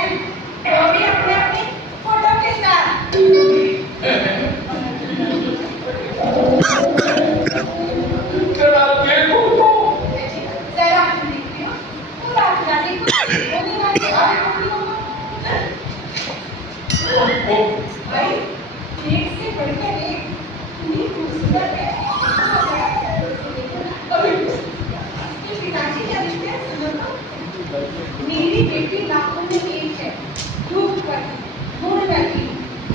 हैं, वो भी अपने अपने फोटो के साथ। जरा देखो तो। जरा देखती हो, पूरा जाने कुछ होने वाली भाई, एक से बढ़कर एक इतनी खूबसूरत है। इसके पिताजी क्या लिखते हैं सुनो तो। मेरी बेटी लाखों में एक है, रूपवती, गुणवती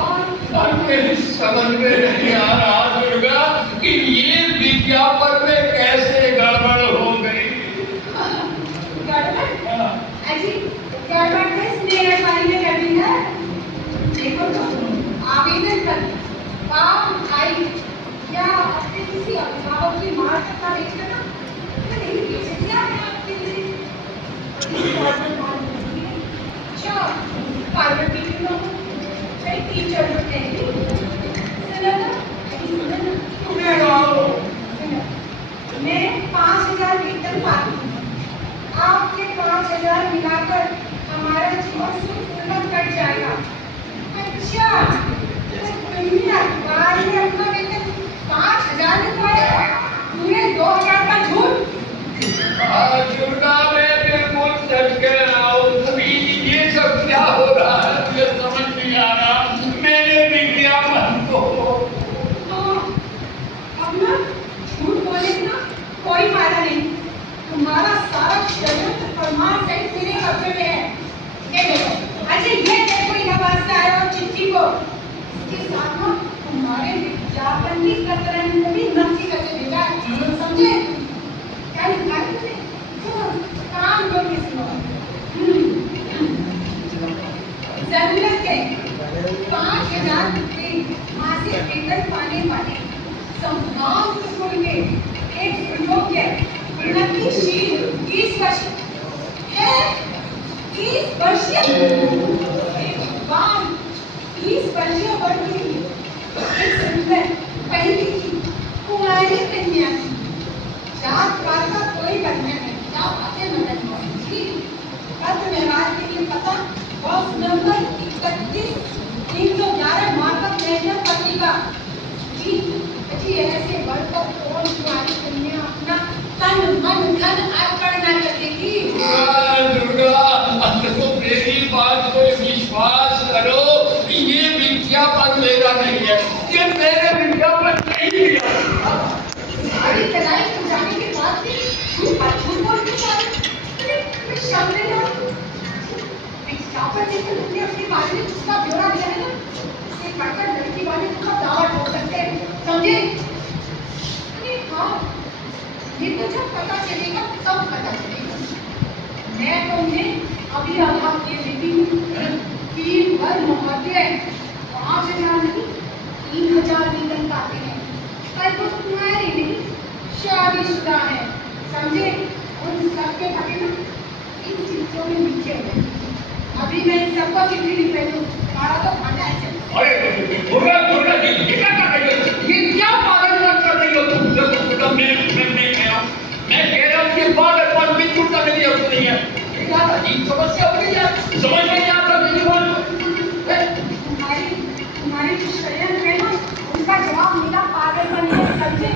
और मेरी समझ में नहीं आ रहा दुर्गा कि ये विज्ञापन में कैसे गड़बड़ हो गई। गड़बड़? अजी गड़बड़ तो इस मेरठ वाली ने कर दी है। देखो तो आवेदन पर बाप भाई या अपने किसी अभिभावक की मां तक का भेज देना, तो नहीं भेज दिया है आपके लिए। अच्छा पार्वती की लोग कई टीचर लोग कहेंगे सुनो ना, मैं 5,000 वेतन पाती हूँ, आपके 5,000 मिलाकर हमारा जीवन सुखपूर्ण कट जाएगा। अच्छा तुमने अखबार में अपना वेतन 5,000 लिखवाया, पूरे 2,000 का झूठ। दुर्गा मैं बिल्कुल सच कह रहा हूँ। अभी ये सब क्या हो रहा है मुझे समझ नहीं आ रहा। मैंने विज्ञापन को अब ना झूठ बोले ना कोई फायदा नहीं, तुम्हारा सारा षड्यंत्र प्रमाण सहित मेरे कब्जे में है। ये देखो, अच्छा ये देखो यह वास्ता है और चिट्ठी को, इसके साथ ना तुम्हारे विज्ञापन की कतरन को भी नक्की करके भेजा है, समझे? क्या लिखा है तुमने? काम लो किसी और। जरूरत है 5,000 रुपये मासिक वेतन पाने वाले संभाव्य स्कूल के एक योग्य उन्नतिशील 20 वर्ष है, 30 वर्षीय एक युवान 30 वर्षीय वर्ग की एक सुंदर पहली की कुमारी कन्या की जात पात का कोई बंधन नहीं, क्या बातें मदद होगी। पत्र व्यवहार के लिए पता बॉक्स नंबर 31,311 मार्फत नेशनल पत्रिका जी। जी ऐसे बढ़कर कौन तुम्हारी कन्या अपना तन मन धन अर्पण न करेगी। दुर्गा तो मेरी बात को विश्वास करो, ये विज्ञापन मेरा नहीं है, ये मेरे विज्ञापन नहीं है। सारी तलाई को जाने के बाद भी झूठ पर झूठ बोलते हैं, शर्म नहीं आती। विज्ञापन देखकर तुमने अपने बारे में उसका ब्यौरा दिया है ना, इसे पढ़कर लड़की वाले तुम्हारा दावा ठोक सकते हैं, समझे? अरे हाँ, ये तो जब पता चलेगा तब पता चलेगा। मैं तो उन्हें अभी आभार दे देती हूँ, 3 भर महोदय 5,000 नहीं 3,000 वेतन पाते हैं, पर वो तुम्हारे नहीं शादीशुदा है, समझे? उन सबके भागे ना इन चीजों में नीचे हो। अभी मैं इन सबको चिट्ठी लिख रही हूँ, तुम्हारा तो खाना है। अरे दुर्गा दुर्गा ये क्या कर रही हो? ये क्या पागलपन कर रही हो तुम? देखो मैं कह रहा हूँ कि पागलपन बिल्कुल करने की जरूरत नहीं है। क्या अजीब समस्या हो गई है, समझ में नहीं आता मेरी बात। तुम्हारी जो षड्यंत्र है ना, उनका जवाब मेरा पागलपन है, समझे?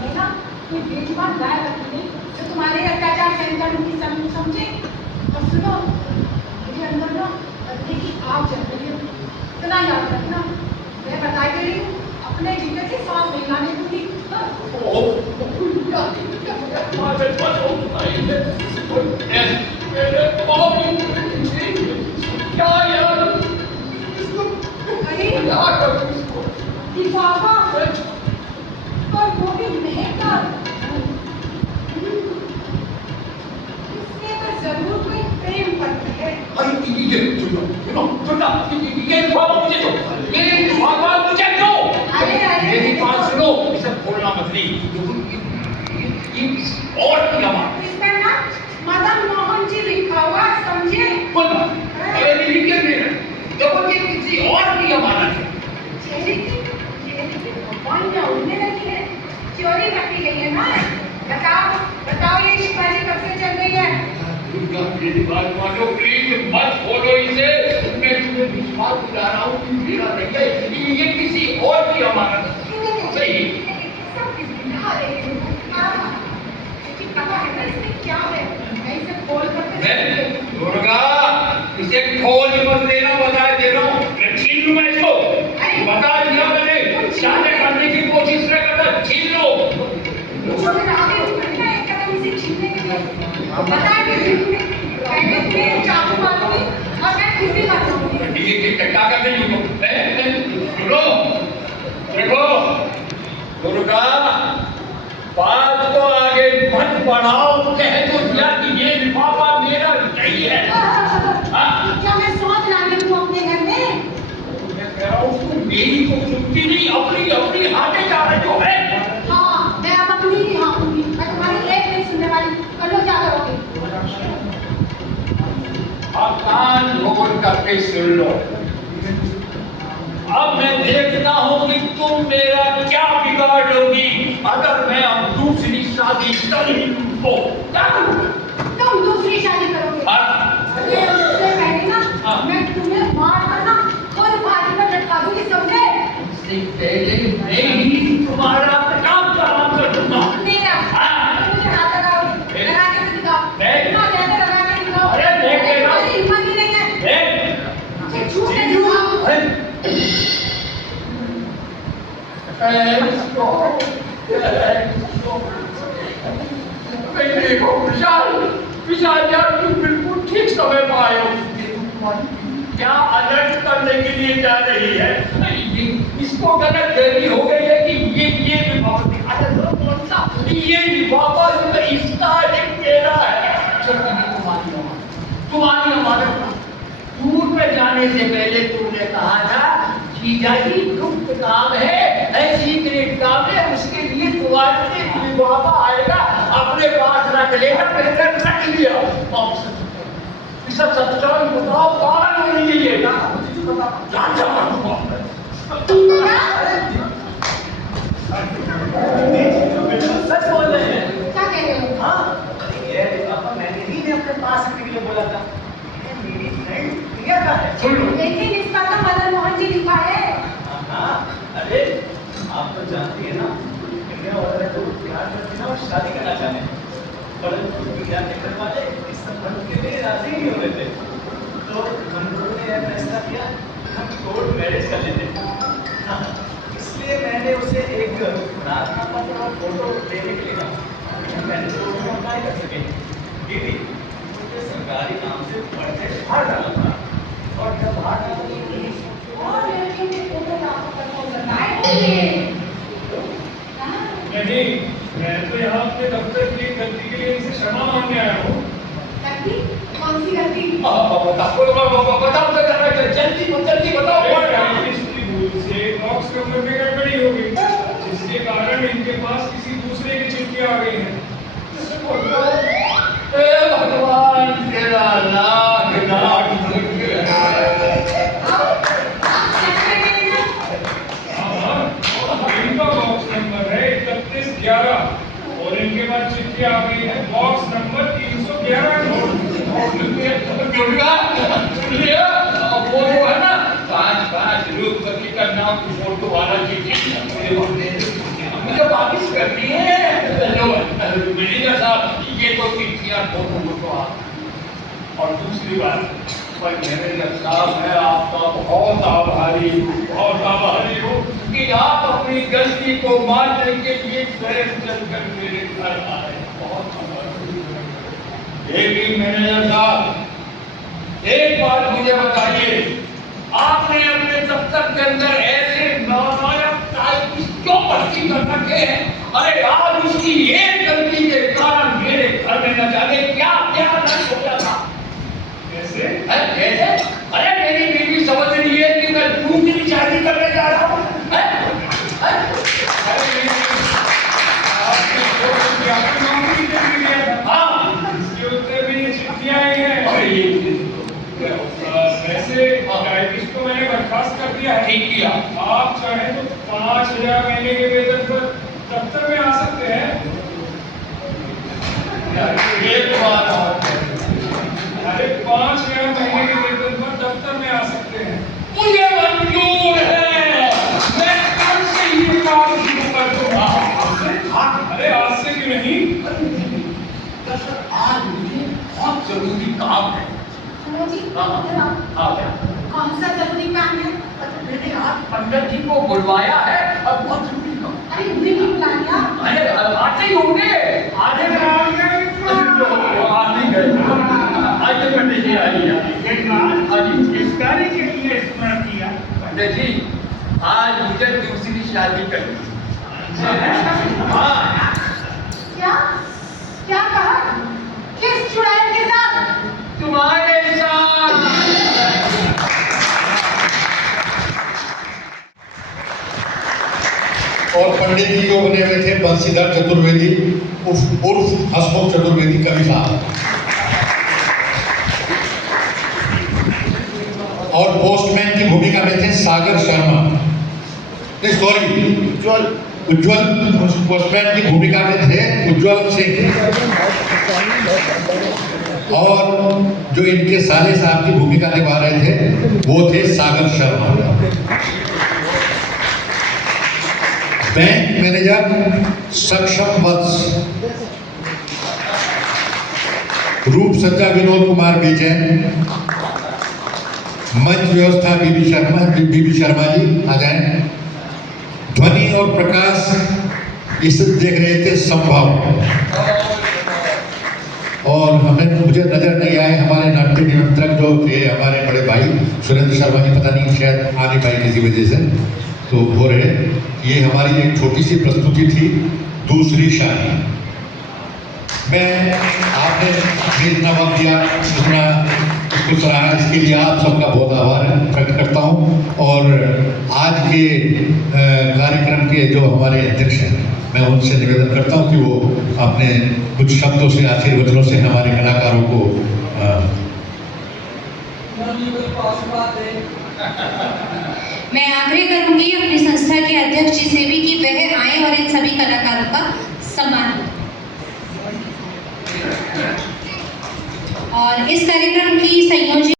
मैं ना ये बेजुबान गाय रखी नहीं जो तुम्हारे अत्याचार सहन करूंगी, समझे? और सुनो, मेरे अंदर ना बदले की आग जल रही है, इतना याद रखना। मैं बता दे रही हूँ, अपने जीवन के साथ नहीं लाने दूंगी। लिफाफा पर वो भी महंगा, इसमें तो जरूर कोई प्रेम पत्र है। मेरी बात सुनो, इसे बोलना मत नहीं। और क्या बात? इस पर ना मदन मोहन जी लिखा हुआ, समझे? अरे लिखे मेरे देखो ये किसी और की अमानत है। भगवान क्या उड़ने लगी है, चोरी पकड़ी गई है ना। बताओ बताओ ये शिकायत कब से चल रही है? मेरी बात मानो प्लीज मत बोलो दिमाग दिला रहा हूँ कि मेरा नहीं है, ये किसी और की अमानत है। सही सब किस दिखा रहे हैं लेकिन पता है ना इसमें क्या है मैं इसे खोल करके दुर्गा इसे खोल मत देना, बता दे रहा हूँ मैं छीन लूँ मैं इसको, बता दिया मैंने, शादी करने की कोशिश न करना, छीन लो। जो मेरा आगे उठना है कदम इसे छीनने के लिए बता दे पहले तुम्हें चाकू मारूंगी और मैं फिर भी मार दूंगी। ये क्या कर रही हो? सुनो देखो दुर्गा, बात को आगे मत बढ़ाओ, कह तो दिया कि ये लिफाफा मेरा नहीं है। क्या मैं सोच लाने हूँ अपने घर में? मैं कह रहा हूँ तुम मेरी को सुनती नहीं, अपनी अपनी हाथे जा रही हो है। हाँ मैं अब अपनी ही हाँकूंगी, मैं तुम्हारी एक नहीं सुनने वाली, कर लो क्या करोगे। अब कान खोल करके सुन लो, अब मैं देखता हूँ कि तुम मेरा क्या बिगाड़ लोगी अगर मैं अब दूसरी शादी करूँ तो। तुम दूसरी शादी करोगे? अरे उससे पहले ना मैं तुम्हें मार कर ना खुद फांसी पर लटका दूंगी, समझे? इससे पहले मैं ही तुम्हारा काम कर दूंगा। मेरा मुझे हाथ लगाओगे, लगा के दिखाओ, इतना ज्यादा लगा के दिखाओ। अरे देख ले ना, हिम्मत ही नहीं है। झूठ है झूठ। देखो विशाल, विशाल यार तुम बिल्कुल ठीक समय पर आए हो। क्या अनर्थ करने के लिए जा रही है? इसको गलत फहमी हो गई है कि ये लिफाफा जो है इसका एक मेरा है। तुम्हारी हमारे दूर में जाने से पहले तुमने कहा था जीजाजी गुप्त काम है, सीक्रेट काम है, उसके लिए तुम्हारे लिफाफा आएगा, अपने पास रख लेगा, मैंने रख लिया। सब सच्चाई बताओ, कौन हो रही है ये? जान जा सच बोल रहे हैं। क्या कह रहे हो? हाँ ये पापा मैंने ही अपने पास रखने के लिए बोला था, ये मेरी फ्रेंड प्रिया का है। सुन लो, लेकिन इसका तो मदन मोहन जी लिखा है। हाँ अरे आप तो जानती है ना प्रिया वगैरह तो प्यार करती ना और शादी करना चाहते हैं, परंतु प्रिया के घर वाले इस संबंध के लिए राजी नहीं हो रहे थे, तो हम लोगों ने यह फैसला किया हम कोर्ट मैरिज कर लेते हैं। हाँ, इसलिए मैंने उसे एक प्रार्थना पत्र और फोटो देने के लिए कहा, मैंने कोर्ट में अप्लाई कर सके। दीदी मुझे सरकारी काम से पर्चे बाहर डाला था और जब बाहर डाला तो और लड़कियों के फोटो प्रपोज बनाए होंगे। नहीं, मैं तो यहाँ अपने दफ्तर की गलती के लिए इनसे क्षमा मांगने आया हूँ। गलती? कौन सी गलती? बताओ जल्दी बताओ। टाइपिस्ट की भूल से बॉक्स नंबर में गड़बड़ी हो गई, जिसके कारण इनके पास किसी दूसरे की चिट्ठियाँ आ गई हैं। भगवान तेरा लाख लाख हाँ, इनका बॉक्स नंबर है 3111 और इनके पास चिट्ठी आ गई है बॉक्स नंबर 311। दुर्गा सुनिए, वो जो है ना 5 रुपये का नाम की फोटो वाला चिट्ठी मुझे वापिस करनी है। मैनेजर साहब ये तो चिट्ठियाँ फोटो और दूसरी बात मैनेजर साहब मैं आपका बहुत आभारी हूँ कि आप अपनी गलती को मानने के लिए स्वयं चलकर मेरे घर आए, बहुत आभारी। लेकिन मैनेजर साहब एक बात मुझे बताइए, आपने अपने दफ्तर के अंदर ऐसे नालायक टाइपिस्ट क्यों भर्ती कर रखे हैं? अरे आज उसकी एक गलती के कारण मेरे घर में न जाने क्या क्या नष्ट हो गया था। कैसे? कैसे? अरे मेरी बीवी समझ रही है कि मैं दूसरी शादी करने जा रहा हूँ। आपने जो आपकी नौकरी के लिए दिया था, हाँ इसके उत्तर में ये चिट्ठियाँ आई हैं। अरे ये वैसे टाइपिस्ट को मैंने बर्खास्त कर दिया है। ठीक किया। आप चाहें तो 5000 महीने के वेतन पर दफ्तर में आ सकते हैं। एक बात और अरे 5000 महीने के वेतन पर दफ्तर में आ सकते हैं। पंडित जी हाँ, इधर आओ। हाँ क्या? कौन सा जरूरी काम है? मैंने आज पंडित जी को बुलवाया है और बहुत जरूरी काम। अरे उन्हें क्यों बुला लिया? अरे आते ही होंगे, आधे आज नहीं गए, आज तो पंडित जी आइए। हाँ जी, इस कार्य के लिए स्मरण किया। पंडित जी आज मुझे दूसरी शादी करनी है। हाँ क्या? क्या कहा? किस चुड़ैल के साथ? तुम्हारे साथ। और पंडित जी को बने हुए थे बंशीधर चतुर्वेदी उर्फ हसमुख चतुर्वेदी कवि साहब। और पोस्टमैन की भूमिका में थे सागर शर्मा, नहीं सॉरी उज्जवल पोस्टमैन की भूमिका में थे उज्जवल सिंह। और जो इनके साले साहब की भूमिका निभा रहे थे वो थे सागर शर्मा। बैंक मैनेजर सक्षम वत्स, रूप सज्जा विनोद कुमार बेचैन, मंच व्यवस्था बीबी शर्मा जी आ जाए, ध्वनि और प्रकाश इस देख रहे थे संभव। और मुझे नजर नहीं आए हमारे नाट्य नियंत्रक जो थे हमारे बड़े भाई सुरेंद्र शर्मा जी, पता नहीं शायद आ नहीं पाई किसी वजह से तो हो रहे। ये हमारी एक छोटी सी प्रस्तुति थी, दूसरी शादी। मैं आपने इतना वक्त दिया, इतना इसको सराहा, इसके लिए आप सबका बहुत आभार प्रकट करता हूँ। और आज के कार्यक्रम के जो हमारे अध्यक्ष हैं मैं उनसे निवेदन करता हूँ कि वो अपने कुछ शब्दों से आशीर्वचनों से हमारे कलाकारों को मैं आग्रह करूंगी अपनी संस्था के अध्यक्ष जी से भी कि वह आए और इन सभी कलाकारों का सम्मान करें। और इस कार्यक्रम की संयोजक